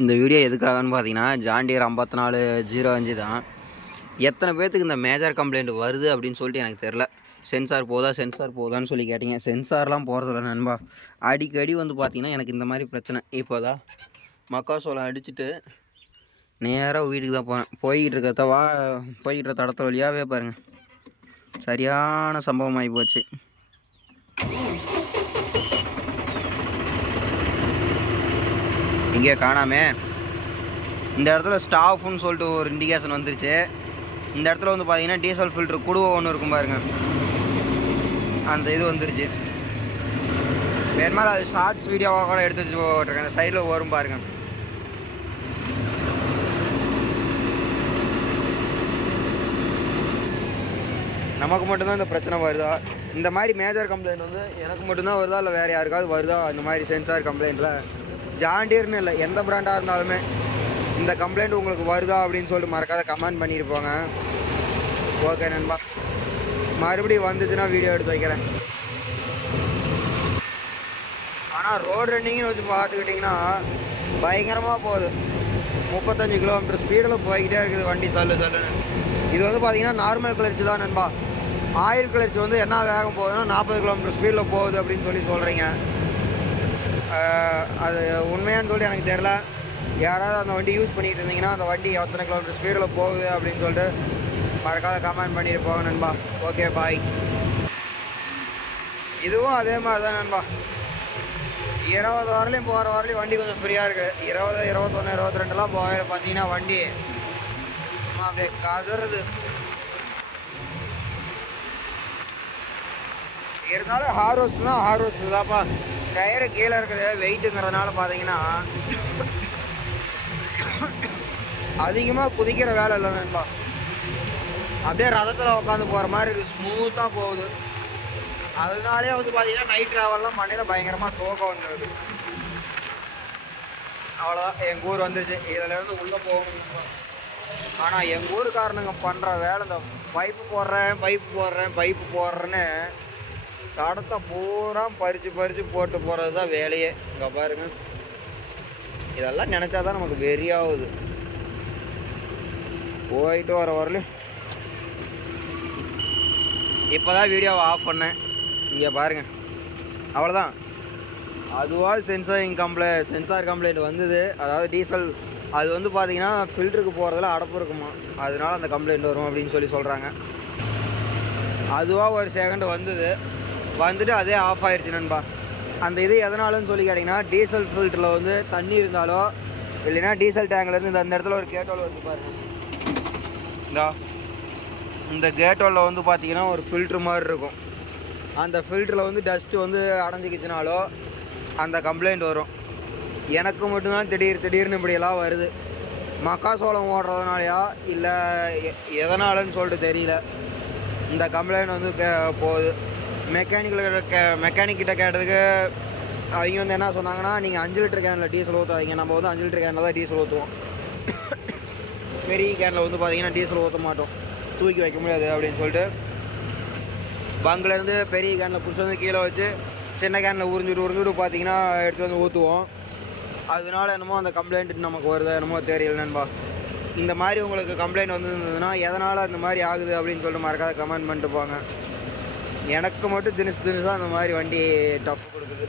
இந்த வீடியோ எதுக்காகன்னு பார்த்தீங்கன்னா ஜாண்டியர் ஐம்பத்தி நாலு ஜீரோ அஞ்சு தான். எத்தனை பேர்த்துக்கு இந்த மேஜர் கம்ப்ளைண்ட் வருது அப்படின்னு சொல்லிட்டு எனக்கு தெரில சென்சார் போதா சென்சார் போதான்னு சொல்லி கேட்டிங்க. சென்சார்லாம் போகிறதில்ல நண்பா. அடிக்கடி வந்து பார்த்தீங்கன்னா எனக்கு இந்த மாதிரி பிரச்சனை. இப்போ தான் மக்காசோளம் அடிச்சுட்டு நேராக வீட்டுக்கு தான் போனேன் போய்கிட்டு இருக்கிறத வா போய்கிட்டு இருக்க தடத்த வழியாகவே பாருங்கள் சரியான சம்பவம் ஆகி போச்சு. இங்கே காணாமே. இந்த இடத்துல ஸ்டாஃப்னு சொல்லிட்டு ஒரு இண்டிகேஷன் வந்துருச்சு. இந்த இடத்துல வந்து பார்த்தீங்கன்னா டீசல் ஃபில்ட்ரு குடுவை ஒன்று இருக்கும் பாருங்க. அந்த இது வந்துருச்சு. வேணுமா அது ஷார்ட்ஸ் வீடியோவாக கூட எடுத்து வச்சு போட்டிருக்கேன். சைடில் வரும் பாருங்க. நமக்கு மட்டும்தான் இந்த பிரச்சனை வருதா? இந்த மாதிரி மேஜர் கம்ப்ளைண்ட் வந்து எனக்கு மட்டும்தான் வருதா? இல்லை வேறு யாருக்காவது வருதா? இந்த மாதிரி சென்சார் கம்ப்ளைண்ட்டில் ஜாண்டியர்னு இல்லை எந்த பிராண்டாக இருந்தாலுமே இந்த கம்ப்ளைண்ட் உங்களுக்கு வருதா அப்படின்னு சொல்லிட்டு மறக்காத கமெண்ட் பண்ணியிருப்பாங்க ஓகே நண்பா. மறுபடியும் வந்துச்சுன்னா வீடியோ எடுத்து வைக்கிறேன். ஆனால் ரோடு ரன்னிங்னு வச்சு பார்த்துக்கிட்டிங்கன்னா பயங்கரமாக போகுது. முப்பத்தஞ்சு கிலோமீட்டர் ஸ்பீடில் போய்கிட்டே இருக்குது வண்டி சல்லு சல்லுன்னு. இது வந்து பார்த்தீங்கன்னா நார்மல் கிளர்ச்சி தான் நண்பா. ஆயில் கிளர்ச்சி வந்து என்ன வேகம் போகுதுன்னா நாற்பது கிலோமீட்டர் ஸ்பீடில் போகுது அப்படின்னு சொல்லி சொல்கிறீங்க அது உண்மையான்னு சொல்லி எனக்கு தெரில யாராவது அந்த வண்டி யூஸ் பண்ணிகிட்டு இருந்தீங்கன்னா அந்த வண்டி எத்தனை கிலோமீட்டர் ஸ்பீடில் போகுது அப்படின்னு சொல்லிட்டு மறக்காத கமெண்ட் பண்ணிட்டு போங்க நண்பா. ஓகே பாய் இதுவும் அதே மாதிரி தான் நண்பா. இருபது வரலையும் போகிற வரலையும் வண்டி கொஞ்சம் ஃப்ரீயாக இருக்குது இருபது இருபத்தொன்று இருபத்தி ரெண்டுலாம் போக பார்த்தீங்கன்னா வண்டி அப்படியே கதறுது. இருந்தாலும் ஹார்வஸ்ட் தான் தான்ப்பா. டயரு கீழே இருக்கிறது வெயிட்டுங்கிறதுனால பார்த்தீங்கன்னா அதிகமாக குதிக்கிற வேலை இல்லை நண்பா. அப்படியே ரதத்தில் உட்காந்து போகிற மாதிரி இருக்குது ஸ்மூத்தாக போகுது. அதனாலே வந்து பார்த்தீங்கன்னா நைட் ட்ராவல்லாம் மண்ணில் பயங்கரமாக தோக்கம் வந்துடுது அவ்வளோதான் எங்கள் ஊர் வந்துருச்சு. இதிலேருந்து உள்ளே போகணும் ஆனால் எங்கள் ஊருக்காரனுங்க பண்ணுற வேலை இந்த பைப்பு போடுறேன் பைப்பு போடுறேன் பைப்பு போடுறேன்னு தடத்தை பூரா பறித்து பறித்து போட்டு போகிறது தான் வேலையே. இங்கே பாருங்கள் இதெல்லாம் நினச்சா தான் நமக்கு வெறியாகுது. போயிட்டு வர வரலையும் இப்போ தான் வீடியோவை ஆஃப் பண்ணேன். இங்கே பாருங்கள் அவ்வளோதான் அதுவாக சென்சாரிங் கம்ப்ளை சென்சார் கம்ப்ளைண்ட் வந்தது. அதாவது டீசல் அது வந்து பார்த்தீங்கன்னா ஃபில்டருக்கு போகிறதுல அடப்பு இருக்குமா? அதனால அந்த கம்ப்ளைண்ட் வரும் அப்படின்னு சொல்லி சொல்கிறாங்க அதுவாக ஒரு செகண்ட் வந்தது. வந்துட்டு அதே ஆஃப் ஆயிடுச்சு நண்பா. அந்த இது எதனாலன்னு சொல்லி கேட்டிங்கன்னா டீசல் ஃபில்டரில் வந்து தண்ணி இருந்தாலோ இல்லைன்னா டீசல் டேங்க்லேருந்து இந்த அந்த இடத்துல ஒரு கேட்டோல் வந்து பாருங்க. இந்தா. இந்த கேட்டோலில் வந்து பார்த்தீங்கன்னா ஒரு ஃபில்ட்ரு மாதிரி இருக்கும். அந்த ஃபில்டரில் வந்து டஸ்ட்டு வந்து அடைஞ்சிக்கிச்சுனாலோ அந்த கம்ப்ளைண்ட் வரும். எனக்கு மட்டும்தான் திடீர் திடீர்னு இப்படியெல்லாம் வருது. மக்காசோளம் ஓடுறதுனாலயா இல்லை எதனாலன்னு சொல்லிட்டு தெரியல. இந்த கம்ப்ளைண்ட் வந்து கே போகுது. மெக்கானிக்கில் கே மெக்கானிக் கிட்ட கேட்டதுக்கு அவங்க வந்து என்ன சொன்னாங்கன்னா நீங்கள் அஞ்சு லிட்டர் கேனில் டீசல் ஊற்றாதீங்க நம்ம வந்து அஞ்சு லிட்டர் கேனில் தான் டீசல் ஊற்றுவோம் பெரிய கேனில் வந்து பார்த்தீங்கன்னா டீசல் ஊற்ற மாட்டோம். தூக்கி வைக்க முடியாது அப்படின்னு சொல்லிட்டு பங்குலேருந்து பெரிய கேனில் புதுசு வந்து கீழே வச்சு சின்ன கேனில் உறிஞ்சிட்டு உறிஞ்சிட்டு பார்த்தீங்கன்னா எடுத்து வந்து ஊற்றுவோம் அதனால என்னமோ அந்த கம்ப்ளைண்ட் நமக்கு வருதா என்னமோ தெரியல நண்பா இந்த மாதிரி உங்களுக்கு கம்ப்ளைண்ட் வந்துருந்ததுன்னா எதனால் அந்த மாதிரி ஆகுது அப்படின்னு சொல்லிட்டு மறக்காத கமெண்ட் பண்ணிட்டு போங்க. எனக்கு மட்டும் தினசு தினசாக அந்த மாதிரி வண்டி டஃப் கொடுக்குது.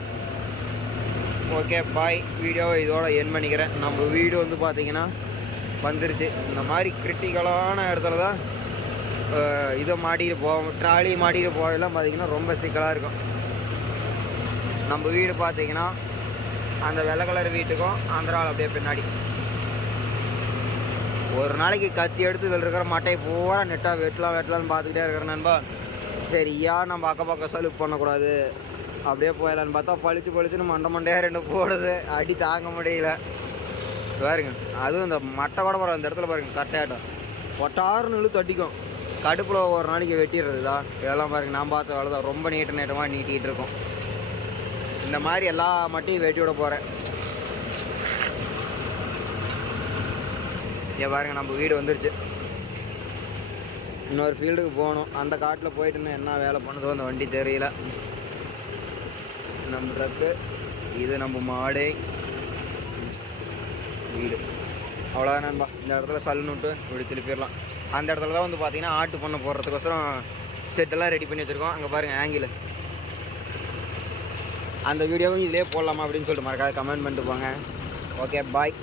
ஓகே பாய் வீடியோவை இதோட என் பண்ணிக்கிறேன். நம்ம வீடு வந்து பார்த்தீங்கன்னா வந்துருச்சு. இந்த மாதிரி கிரிட்டிக்கலான இடத்துல தான் இதை மாட்டிட்டு போவோம் ட்ராலி மாட்டிட்டு போகலாம் பார்த்தீங்கன்னா ரொம்ப சிக்கலாக இருக்கும். நம்ம வீடு பார்த்தீங்கன்னா அந்த வெள்ளை கலர் வீட்டுக்கும் ஆந்திராவில் அப்படியே பின்னாடி. ஒரு நாளைக்கு கத்தி எடுத்து இதில் இருக்கிற மட்டையை பூரா நெட்டாக வெட்டலாம் வெட்டலாம்னு பார்த்துக்கிட்டே இருக்கிற நண்பா. சரியா நம்ம அக்கம் பக்கம் சலுப்பு பண்ணக்கூடாது. அப்படியே போயிடலான்னு பார்த்தா பழிச்சு பழிச்சுன்னு மண்டை மண்டையாக ரெண்டு போடுது. அடி தாங்க முடியல. பாருங்க அதுவும் இந்த மட்டை கூட பரவாயில்ல இந்த இடத்துல பாருங்க கட்டையாட்டம். ஒட்டாருன்னு இழுத்து அடிக்கும் கடுப்பில் ஒரு நாளைக்கு வெட்டிடுறது தான் இதெல்லாம் பாருங்க நான் பார்த்த வேலை தான். ரொம்ப நீட்ட நீட்டமாக நீட்டிகிட்டு இருக்கோம். இந்த மாதிரி எல்லா மட்டையும் வெட்டி விட போகிறேன் இங்கே பாருங்க நம்ம வீடு வந்துருச்சு. இன்னொரு ஃபீல்டுக்கு போகணும். அந்த காட்டில் போயிட்டு இன்னும் என்ன வேலை பண்ணுதோ அந்த வண்டி தெரியல. நம்ம ட்ரக்கு இது நம்ம மாடு. வீடு. அவ்வளோதான் நண்பா. இந்த இடத்துல சல்லுன்னு விட்டு இப்படி திருப்பிடலாம். அந்த இடத்துல தான் வந்து பார்த்தீங்கன்னா ஆட்டு பண்ண போடுறதுக்கோசரம் செட்டெல்லாம் ரெடி பண்ணி வச்சுருக்கோம். அங்கே பாருங்கள் ஆங்கிள் அந்த வீடியோவும் இதிலே போடலாமா அப்படின்னு சொல்லிட்டு மறக்காத கமெண்ட் பண்ணிட்டு போங்க. Okay bye